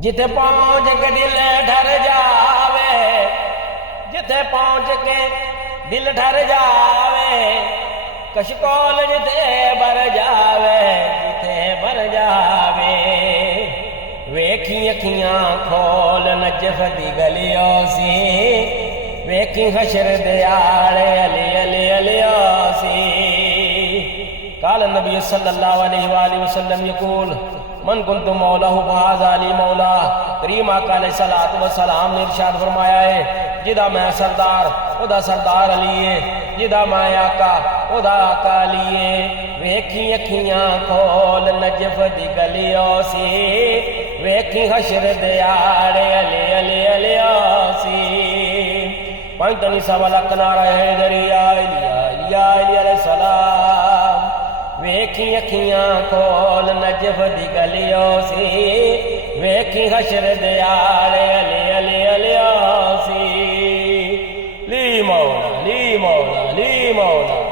जिथे पहुंच के दिल ठर जावे, जिथे पहुंच के दिल ठर जावे, कशकोल जिथे भर जावे, जिथे भर जावे। वेखी अखियां खोल नजफ दी गलियों सी, वेखी हशर दयाले अली अली अलियोसी। काल नबी सल्लल्लाहु अलैहि वसल्लम यकूल मन कुंतु मौलाहु फहाज़ा अली मौला। करीम आका अलैहिस्सलातु वस्सलाम ने इरशाद फरमाया है, जिदा मैं सरदार ओदा सरदार अली है, जिदा मैं आका ओदा आका अली है। वेखी अखियां खोल नजफ दी गलियों सी, वेखी हशर दयाले अली अली अलियोसी। पंतनी सवाल कनारा है दरिया इलिया अलैहिस्सलाम। वेखी अखियां खोल नजफ दी गलियों सी, वेखी हशर दयाले अली अली अलियोसी। ली मौला ली मौला ली मौला।